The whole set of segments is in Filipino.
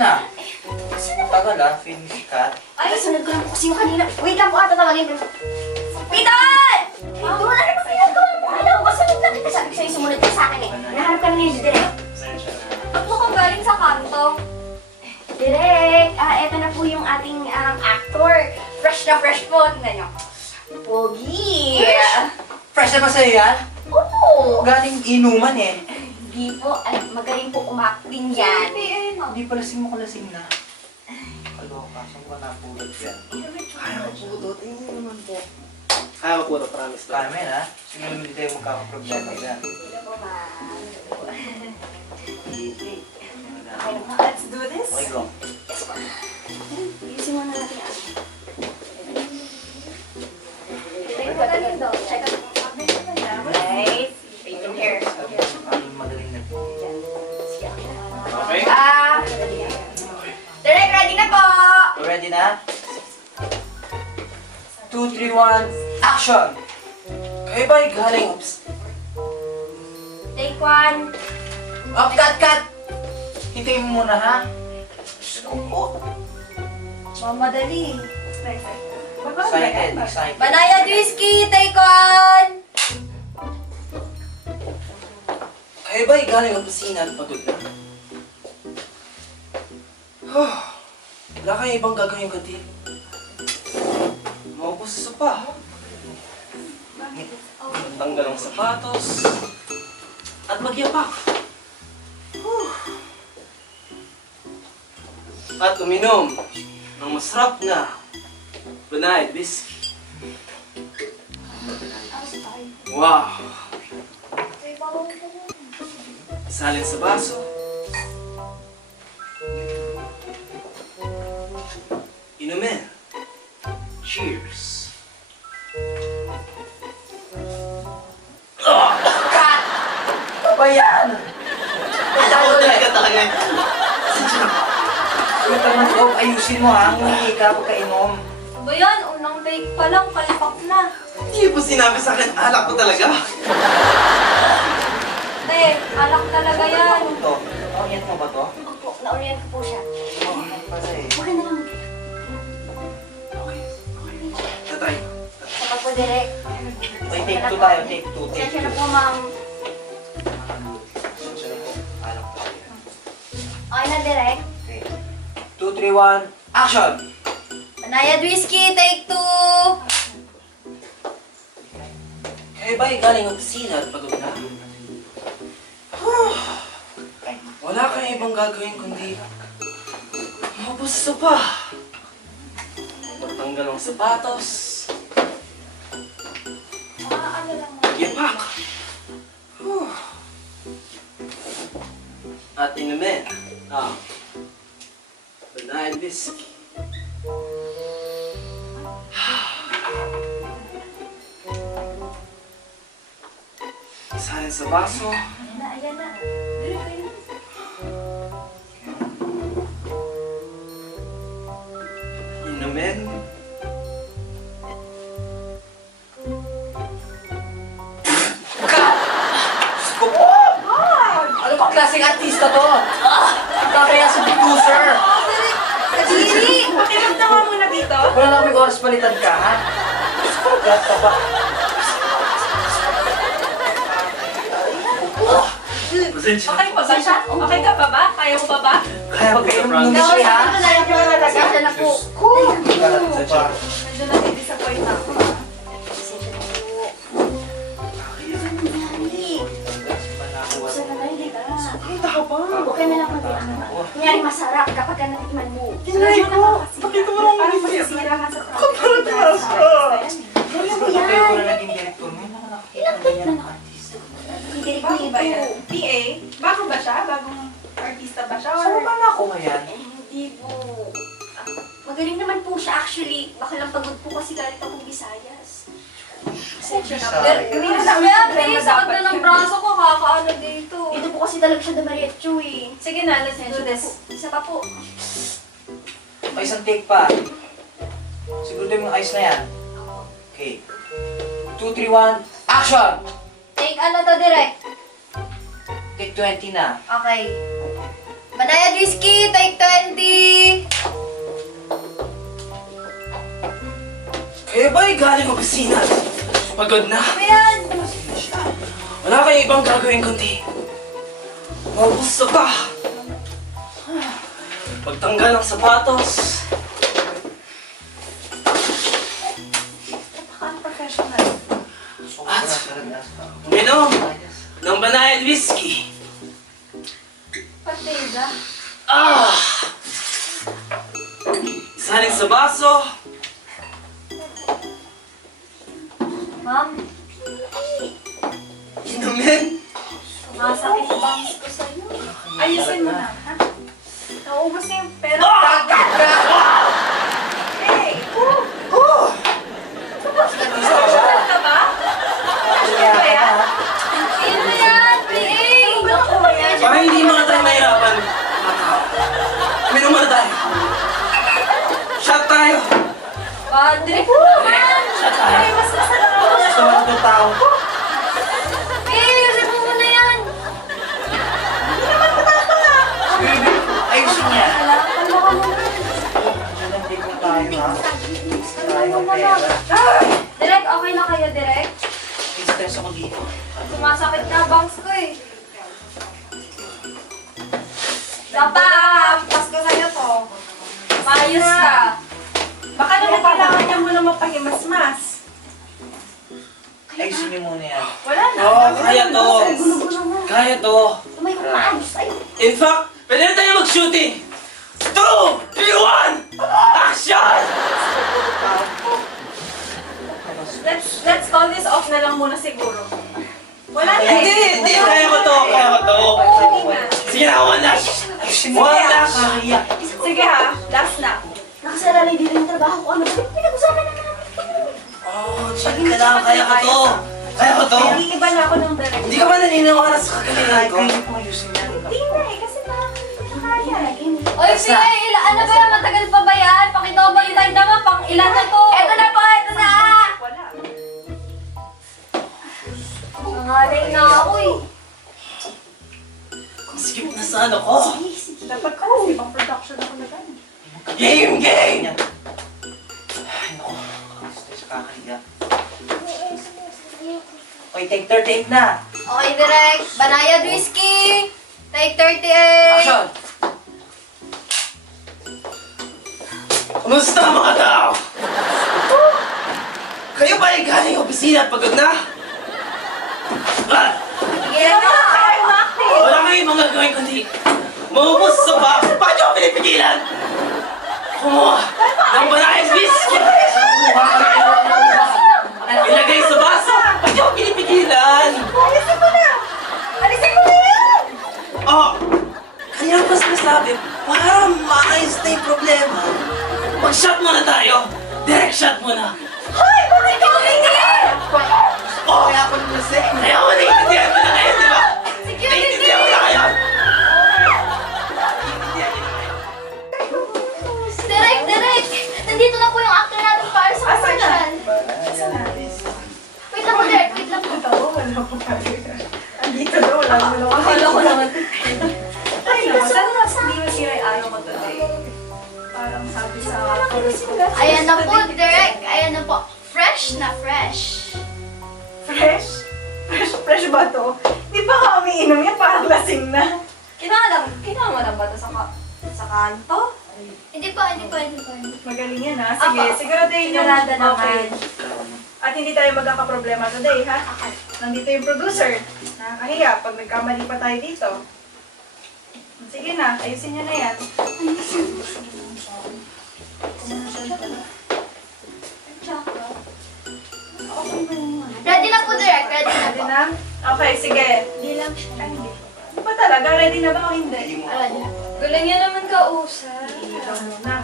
na. Tagal ah, feeling sikat. Ay, sunod ko lang po kasi yung kanina. Wait lang po, tatawagin ko. Piton! Doon, ano ba ginagawa mo? Alam ko, sunod lang kita. Sabi ko sa'yo, sumunod ka sa akin eh. Nahanap ka na niya, Direk. Ba't mukhang galing sa kanto? Direk, eto na po yung ating actor. Fresh na fresh po. Tingnan nyo. Pogi! Fresh na ba sa'yo yan? Oo! Galing inuman eh. Hindi po, magaling po umakting yan. Hindi pa lasing mo kalasing na. Kaloka, saan ko napulot yan? Kaya ko po, tingin mo naman po. Kaya ko po, promise na. Carmen ha? Sino hindi tayo magkakaproblema dyan? Hindi po, ma'am. Okay. Okay na po, let's do this. Okay, go. Yes po. Ayusin muna natin yan. Direk, magaling daw. Check out. Right. Right in here. Ang magaling na po. Okay? Direk, ready na po! Ready na? 2, 3, 1, action! Kayo ba yung galing? Oops. Take one. Oh, cut! Hintayin mo muna ha? Diyos ko po. Mamadali. Excited. Banaya Whiskey, take one! Kayo ba galing ang kusina at pagod na? Wala kayong ibang gagawin kundi maupos sa sopa. Tanggal ang sapatos at magyapak. At uminom ng masarap na Banayad whiskey. Wow! Isalin sa baso. Inumin. Cheers. Ano ba yan? Naulit ka talaga. Wait naman ko, ayusin mo ha. Ngumihi ka pagkainom. Ba yan? Unang take pa lang, palpak na. Hindi po sinabi sa akin, alak ko talaga. Te, alak talaga yan. Ito, orient mo ba to? Opo, na-orient ko po siya. Orient pa eh. Okay na lang. Okay. Tatay. Saka po, Direk. Wait, take 2 tayo, take 2, take Sensya 2. na po, ma'am. Sensya na po. Alak tayo. Okay na, Direk. Okay. 2, 3, 1, action! Banaya Whiskey, take two! Kayo ba galing ang kusina at pagod na? Wala kayong ibang gagawin kundi maupos sa sopa. Magtanggal ang sapatos. Ano lang. Magyapak. At inumin. Banayad whiskey. Isalin sa baso. Ayan na. Direk, kayo. Inumin. Diyos ko po! Ano ba klaseng artista to? Kakaya sa producer! Kadiri! Pakiramdama muna dito. Wala na kaming oras palitan ka, ha? Diyos ko, gata ba? Pasensya Okay pa ba siya? Okay ka pa ba? Kaya mo pa ba? Kaya pagkainom ng No, mission, ha? sabi ko na lang po talaga. Sensya na po. Pasensya. Medyo nadi-disappoint ako. Sensya na po. Gusto na lang, di ba? Okay na lang pati ang kunyari masarap kapag ka natikman mo. Tinry ko. Bakit ko marunong Parang ulit yan? masisira ka sa Parang tumaas ka. Ano ba Patay ko na yan? naging director mo. Ilang take na artista? Hindi ko Bago ba yan? ito. PA? Bago ba siya? Bagong artista ba siya? Saan Or... ba na ako ngayon? Hindi po. Magaling naman po siya actually. Baka lang pagod po kasi galing pa pong Visayas. Pasensya na po. Sorry. Ganun lang yan, please. Sakit na ng braso ko. Kakaano dito. Dito po kasi talaga siya dumaretso eh. Sige na, let's do Pasensya na this. po. Isa pa po. O, isang take pa. Siguro yung mga ayos na yan. Okay. 2, 3, 1, action! Take ano to, direct? Take 20 na. Okay. Banayad whiskey, take 20. Kayo ba'y galing opisina? Pagod na. Ayan. Wala kayong ibang gagawin kundi maubos pa. Pagtanggal ng sapatos. At uminom ng banayad whiskey. Partida. Ah! Isalin sa baso. Ma'am, Inumin. sumasakit bangs ko sa'yo. Ayusin mo na, ha? Naubos na yung pera. Hey! Sumasakit ka ba? Kaya ka na. Ano yan, PA? Para hindi mga tayo mahirapan. Uminom muna tayo. Shot tayo. Direct mo naman. Ay, mas masarap ako. Gusto mo ng tao ko? PA, ayusin mo muna yan. Ayusin niya. Kalma ka muna. Nandito tayo ha. Tayo ang Kalma ka muna. pera. Direk, okay na kayo, Direk? Stress ako dito. Sumasakit na bangs ko eh. Dapat, Pasko sa'yo to. Maayos ka. Baka naman kailangan niya muna mapahimas-mas. Ayusin niyo muna yan. Wala na. Oo, kaya to. Kaya to. Tumay ko maayos. Ay, In fact, pwede na tayo mag-shooting. 2, 3, 1, action! Let's call this off na lang muna siguro. Wala na. Hindi, kaya ko to, kaya ko to. Sige na, one last. One last. Kaya. Sige ha, last na. nakasara na din yung trabaho ko. Ano ba? Pinag-usapan na namin. Oh, sige na lang, kaya ko to. Kaya ko to. Nag-iiba na ako ng direct. Hindi ka ba naniniwala sa kagalingan ko? Kaya ko ayusin yan. Hindi na eh, kasi parang kaya. Oy, PA, ano ba yan? Matagal pa ba yan? Pakita ko ba yung time naman? Pang ilan na to? Eto na po, eto na. Wala. Nangalay na ako eh. Skip na sa ano ko. Dapat ko kasi pang production ako na gano'n. Game! Ay, naku. Stress kakahiya. Okay, take 38 na. Okay, direct. Banayad whiskey. Take 38. Action! Kumusta mga tao? Kayo ba ay galing opisina at pagod na? Ah, Sige lang na. wala kayong ibang gagawin kundi maubos sa box. Bakit nyo ako pinipigilan? Kumuha ng banayad whiskey. Ilagay sa baso. Bakit nyo ako pinipigilan? Alisin ko na! Alisin ko na yan! Oh, kanina pa sinasabi, para maayos na yung problema. Mag-shot muna tayo. Direct shot muna. Hoy! Bakit ka hindi? Oh, kaya ako nalasing. Kaya ako naiintindihan mo na ngayon, di ba? Naiintindihan mo na ngayon. Direct, direct. Nandito na po yung actor natin para sa Asan na? commercial. Wait lang po, direct. Wait lang po. Andito daw, wala mo lang. Akala ko naman. Ay, naman. Sana hindi mo sila ayaw ko today. Parang sabi sa Ayan na po, direct. Ayan na po. Fresh na fresh. Fresh? Fresh ba to? Di ba ka umiinom yan? Parang lasing na. Kailangan mo lang ba ito sa kanto? Hindi po, hindi po, hindi po. Magaling yan ha. Sige, siguraduhin yung Sigurado naman. okay. At hindi tayo magkakaproblema today ha. Nandito yung producer. Nakakahiya pag nagkamali pa tayo dito. Sige na, ayusin niyo na yan. Ready na po, direct. Ready na Ready po. na? Okay, sige. Hindi lang siya. Ay, hindi. Di ba talaga? Ready na ba o hindi? Ready na. Galing yan naman kausap. Ikaw muna.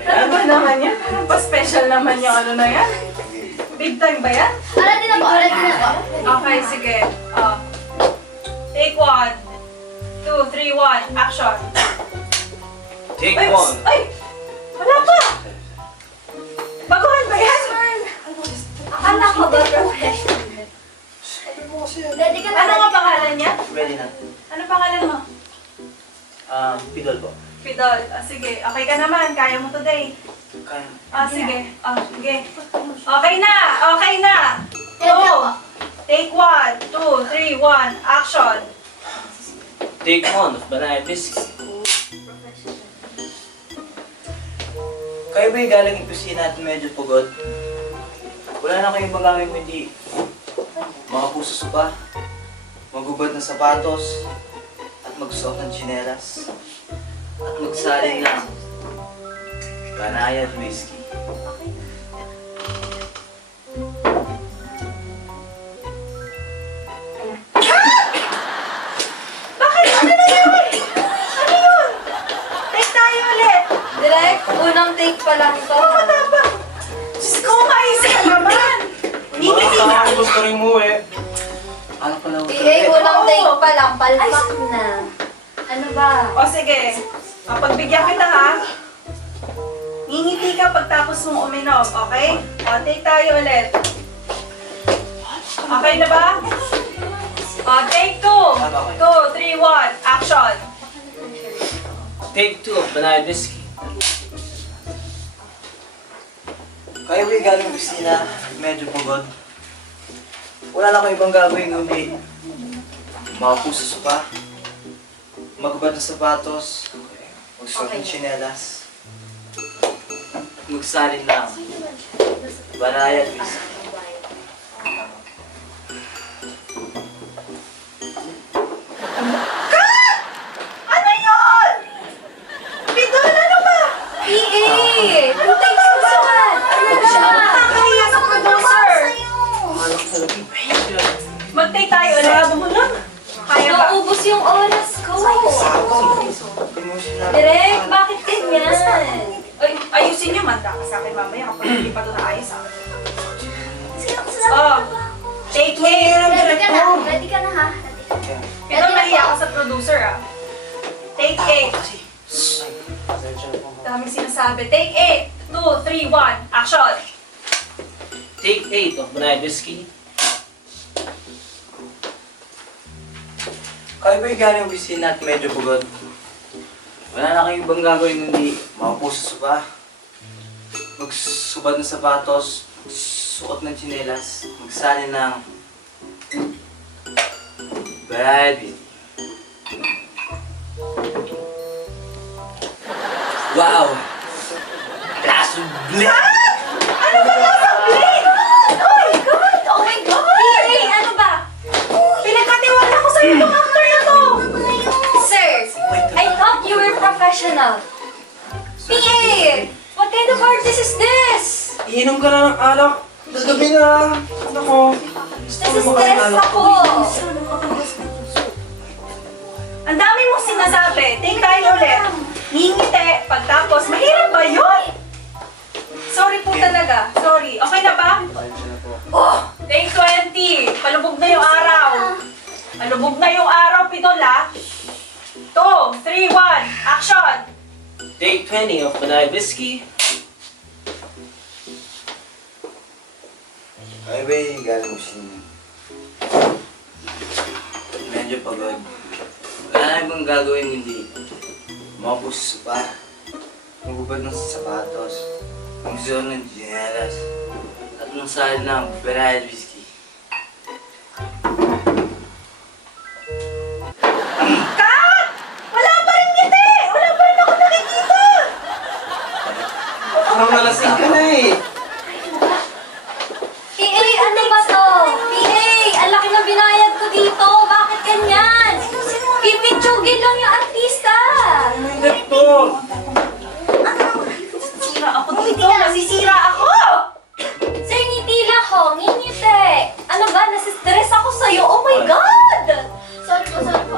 Ano ba naman yan? Parang pa-special naman yung ano na yan. Big time ba yan? Ready na po, ready na po. Okay, sige. Take 1, 2, 3, 1, action. Take Ay, one. ay! Wala pa! Baguhan ba yan? Akala ko ba Fresh. Ready ka na. Ano nga pangalan niya? Ready na. Ano pangalan mo? Pidol po. Pidol. Sige, okay ka naman. Kaya mo today. Kaya. Sige. Sige. Okay na! Okay na! Yan Go! po. Take 1, 2, 3, 1. Action! Take 1 of banana biscuit. Kayo ba'y galing kusina at medyo pagod? Wala na kayong bagay mo hindi makapuso pa, magubad ng sapatos, at magsuot ng tsinelas, at magsalin ng banayad whiskey. Bakit? Ano na yun? Ano yun? Take tayo ulit. Direct, unang take pa lang to. Matapang. Diyos ko, maisip ka naman. Ngingiti ka. Gusto rin mo eh. Ano pala ito? PA, unang take pa lang. Palpak na. Ano ba? O sige, pagbigyan kita ha. Ngingiti ka pagtapos mong uminom, okay? O, take tayo ulit. Okay na ba? O, take 2. 2, 3, 1. Action. Take 2 of banana biscuit. Kayo ba'y galing kusina at medyo pagod? Wala na kayong ibang gagawin kundi makapuso pa, magubad ng sapatos, magsuot ng tsinelas, at magsalin ng banayad whiskey. Ano yun? Pidol, ano ba? PA! Two takes pa naman. Ano ba? Nakakahiya sa producer. Mag-take tayo ulit. Sarado mo lang. Kaya ba? Naubos yung oras ko. Hindi mo sinabi. Direct, bakit ganyan? Ay, ayusin niyo, manda ka sa akin mamaya kapag hindi pa ito naayos ha. Oh, take 8. Ready ka na? Ready ka na ha? Pero nahiya ka sa producer ah. Take 8. Daming sinasabi. Take 8. 2, 3, 1. Action. Take 8 of banana biscuit. Kayo ba'y galing kusina at medyo pagod? Wala na kayong ibang gagawin kundi makapuso pa, magsubad ng sapatos, suot ng tsinelas, magsalin ng banayad whiskey. Wow! That's blink! Ano ba nasa blade? Oh my God! Oh my God! PA, ano ba? Pinagkatiwala ko sa'yo itong actor na to! Sir, I thought you were professional. PA, what kind of artist is this? Iinom ka na ng alak. Gabi na. Ano ko? Nasa-stress ako. Ang dami mong sinasabi. Take tayo ulit. Ngingiti. Pagtapos, mahirap ba yun? Sorry po talaga. Sorry. Okay na ba? Oh! Take 20. Palubog na yung araw. Palubog na yung araw, Pidol ha. 2, 3, 1. Action! Take 20 of banana biscuit. Kayo ba'y galing kusina? Medyo pagod. Wala na ibang gagawin kundi makapuso pa, magubad ng sapatos, magsuot ng tsinelas, at magsalin ng banayad whiskey. Kat! Wala pa rin ngiti! Wala pa rin ako nakikita! Parang nalasing ka na eh. PA, ano ba to? PA, ang laki na binayad ko dito. Bakit ganyan? Pipitsugin lang yung artista. Hindi po. Nasisira ako dito! Nasisira ako! Sir, ngiti lang ho. Ngingiti. Ano ba? Nasistress ako sa'yo. Oh my God! Sorry po, sorry po.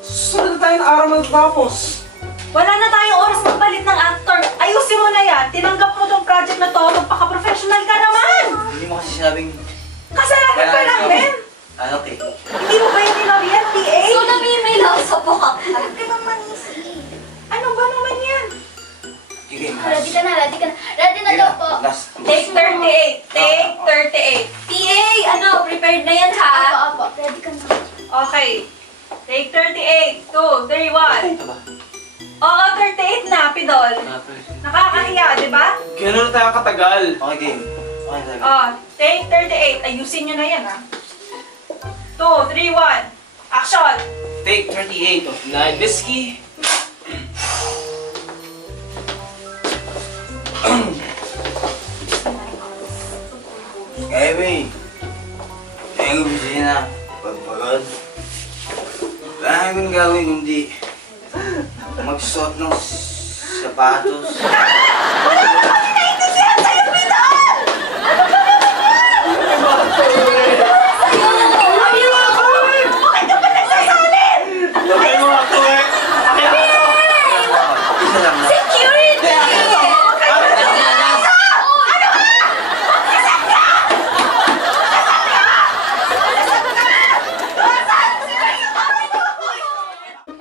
Susunod na tayo ng araw magtapos. Wala na tayong oras magpalit ng actor. Ayusin mo na yan. Tinanggap mo tong project na to. Magpaka-professional ka naman. Hindi mo kasi sinabing Kasalanan ka namin. ano kay? Hindi mo ba yung tinawin PA? So, namimay lang sa buhok. Ano ba naman yan? Sige, Ready ka na, ready ka na. Ready na daw po. Last. Take 38. Take 38. PA, ano, prepared na yan ha? Opo, opo. Ready ka na. Okay. Take Take 38. 2, 3, 1. Ito ba? Oo, 38 na, Pidol. Nakakahiya, di ba? Gano'n na tayo katagal. Okay, game. Okay, talaga. Oh, take 38. Ayusin nyo na yan, ha? 2, 3, 1. Action! Take 38 of 9 whiskey. Anyway, ngayong opisina, pagpagod. Wala namin gawin kundi magsuot ng sapatos. Isa lang na.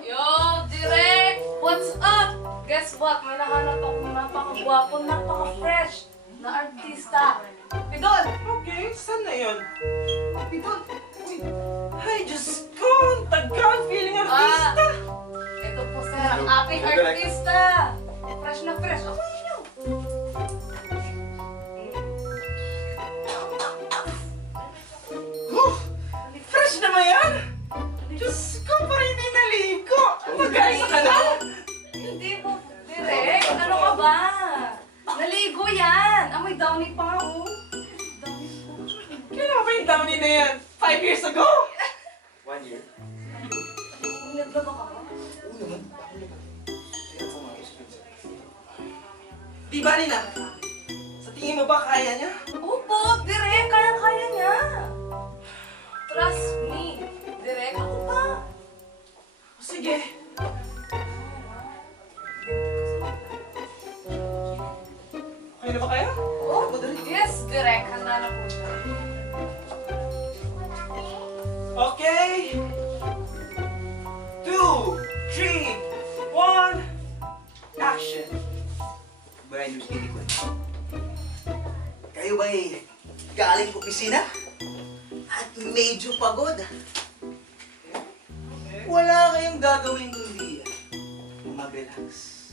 Yo, Direk! What's up? Guess what? May nahanap akong napakagwapo, napaka-fresh na artista. Pidol! Okay, saan na yun? Pidol, uy. Ay, Diyos ko, ang tagal, feeling artista. Ito po sir, ang aking artista. Fresh na fresh. Ako ninyo. Fresh naman yan. Diyos ko, parang hindi naligo. Mag-aisa ka na. Hindi po, Direk. Ano ka ba? Naligo yan. Amoy downy pa nga, oh. Downy po. Kailan ba yung downy na yan? 5 years ago? 1 year. Naglaba ka ba? Oo naman. Di ba nila? Sa tingin mo ba kaya niya? Opo, Direk. Kaya-kaya niya. Trust me. Direk, ako pa. O sige. Okay na ba kayo? Oh, yes, Direk. Handa na po siya. Okay. 2, 3, 1, action. Brian, yung skinny ko. Kayo ba'y galing opisina? At medyo pagod? Wala kayong gagawin kundi mag-relax.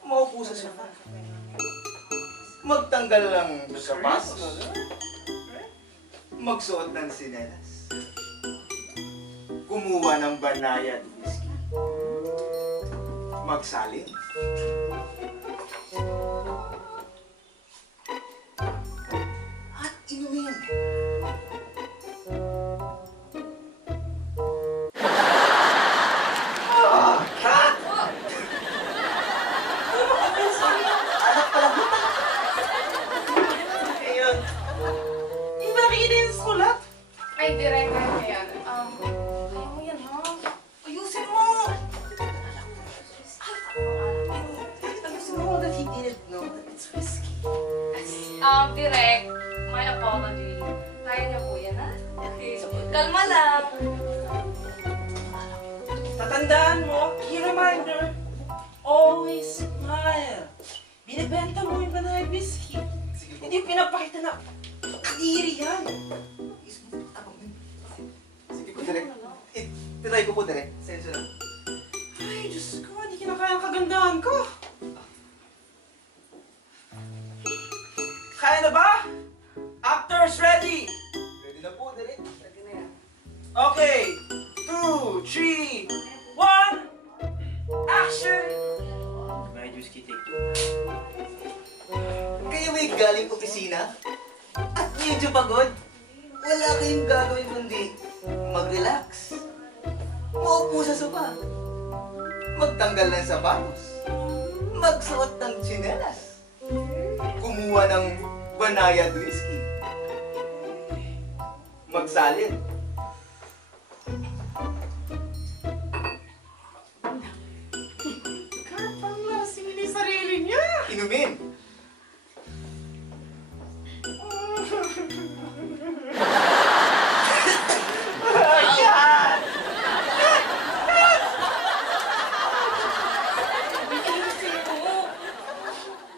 Maupo sa sofa. Magtanggal lang sa sapatos. Magsuot ng sinelas. Kumuha ng banayad whiskey. Magsalin. At inumin. Anak pala mo. Ayun. Yung nakikita yung sulat. Ay, Direk, kaya yan. Kaya mo yan, ha? Ayusin mo! Ayusin mo that he didn't know that it's whiskey. Direk, my apology. Kaya niya po yan, ha? Okay, kalma lang. Tatandaan mo, key reminder, always smile. Binibenta mo yung banay whiskey. Hindi pinapakita na kadiri yan. Sige po, direct. Try ko po, direct. Sensyo lang. Ay, Diyos ko, hindi kinakaya ang kagandahan ko. Kaya na ba? Actors ready? Ready na po, direct. Ready na yan. Okay, 2, 3, 1, action! Brian, whiskey, take 2. Kayo may galing opisina? At medyo pagod? Wala kayong gagawin kundi mag-relax. Maupo sa sofa. Magtanggal ng sapatos. Magsuot ng tsinelas. Kumuha ng banayad whiskey. Magsalin. Kapang lasing ni sarili niya. Inumin.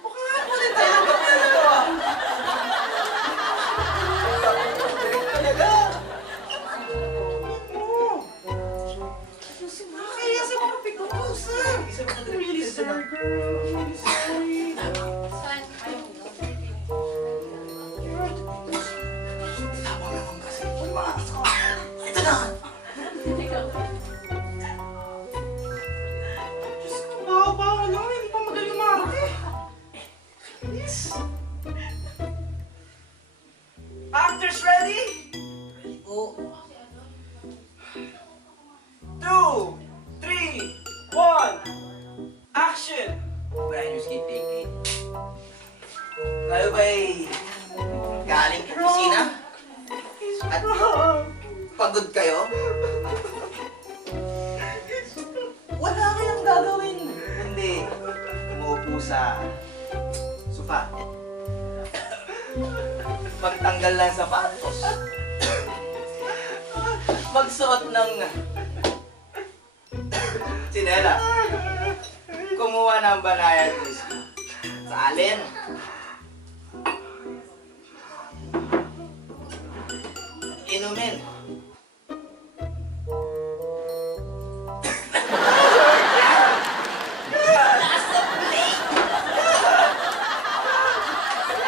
Mukha mo din tayo ng ganito ah. Direct talaga. Actors ready? Oo. 2, 3, 1, action! Brian Whiskey, take it. Kayo ba'y galing sa kusina? At pagod kayo? Wala kayong gagawin. Kundi umuupo sa sofa. Magtanggal ng sapatos. Magsuot ng tsinelas. Kumuha ng banayan whiskey. Sa alin? Inumin.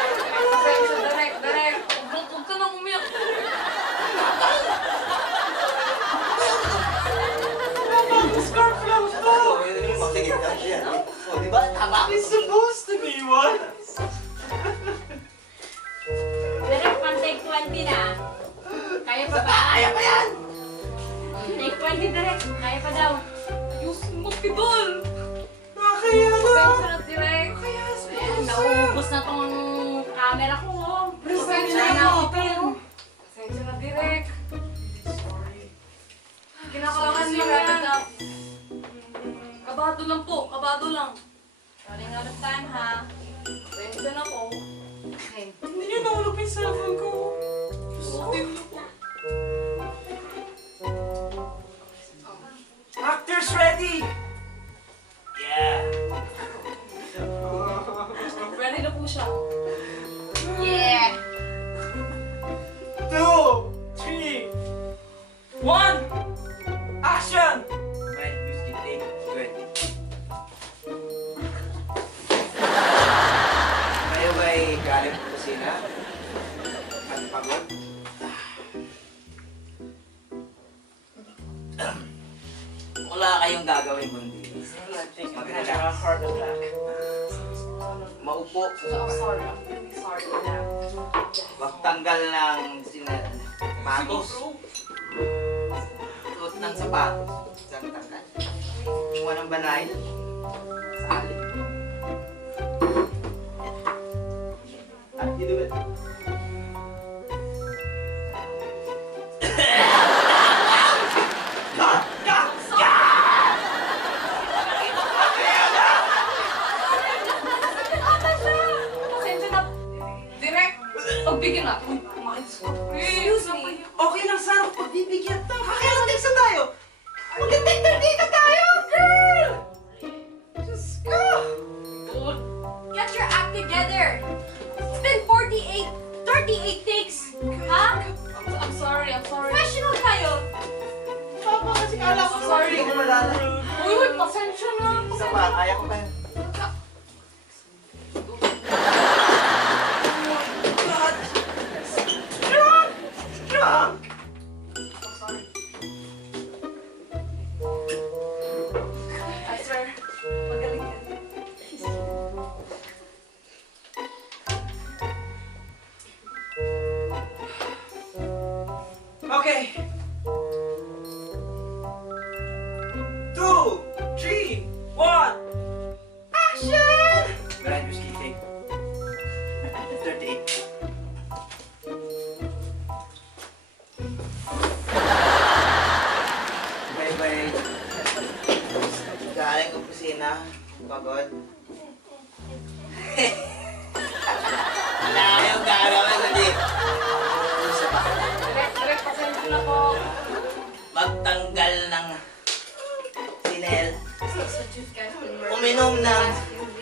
Direk, direk. Huwag ka nang umiyak. Scarf lang to! Oh, yun yung magsigit lang siya. Oh, di ba? Tama. It's supposed to be one! Direct pang take 20 na. Kaya pa ba? Kaya pa yan! Take 20 direct. Kaya pa daw. Diyos mo, Pidol. Nakakaya na! Pasensya na, direk. Ayan, nauubos na tong camera ko. Pasensya Wala na, na ako, Pidol. Pasensya na, direk. Kinakalangan niyo yan. Kabado lang po, kabado lang. Running out of time ha. Pasensya na po. Okay. Hindi niyo nahulog yung cellphone ko. Actors ready? Yeah. Ready na po siya. Yeah! 2, 3, 1, action! Brian Whiskey, take 20. Kayo ba'y galing sa kusina? At pagod? Wala kayong gagawin kundi mag-relax. Heart attack. Maupo sa I'm sofa. sorry, I'm really sorry for that. Magtanggal ng sapatos. Suot ng sapatos. Isang tanggal. Kumuha ng banay. Sa alin. At inumin. Pasensya na. Direk, pagbigyan na. Uy, excuse me. Okay lang sana kung pagbibigyan to. Kakayalan sa tayo. Mag-detector dito tayo, girl! Diyos ko! Good. Get your act together! It's been 38 takes! Ha? I'm sorry, I'm sorry. Professional kayo! Papa, kasi kala ko Sorry. Hindi ko malala. Uy, pasensya na. Isa pa, kaya ko pa yan. God! Drunk! Drunk! I'm sorry. I swear, magaling ka. Okay. 2, 3, 1, action! Brian Whiskey, take 38. Bye-bye. Galing ko kusina. Pagod. Wala kayong gagawin kundi sa Direk, direk, pasensya na po. magtanggal ng sinel. So, juice guys, Uminom ng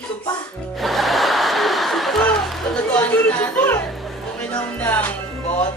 supa. Totoo natin. Uminom ng bot.